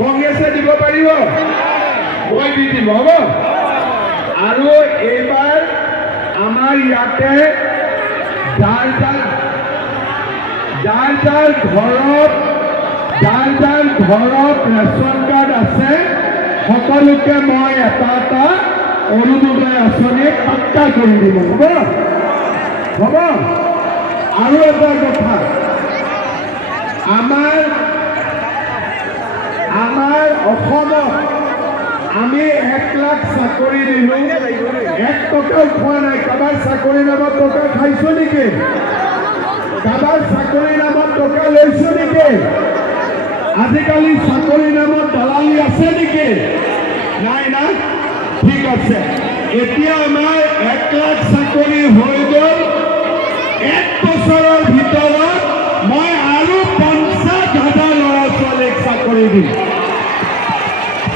কংগ্ৰেছে দিব পাৰিব মই দি দিম হ'ব আৰু এইবাৰ আমাৰ ইয়াতে যাৰ ঘৰত ৰেচন কাৰ্ড আছে সকলোকে মই এটা এটা অৰুণোদয় আঁচনি পাক্কা কৰি দিব হ'ব হ'ব আৰু এটা কথা আমাৰ অসমত আমি 1 লাখ চাকৰি দিলোঁ 1 টকাও খোৱা নাই কাৰোবাৰ চাকৰি নামত টকা খাইছো নেকি কাৰোবাৰ চাকৰি নামত টকা লৈছো নেকি আজিকালি চাকৰি নামত দালালি আছে নেকি নাই না ঠিক আছে এতিয়া আমাৰ 1 লাখ চাকৰি হৈ গ'ল 1 বছৰৰ ভিতৰত মই আৰু 50,000 ল'ৰা ছোৱালীক চাকৰি দিম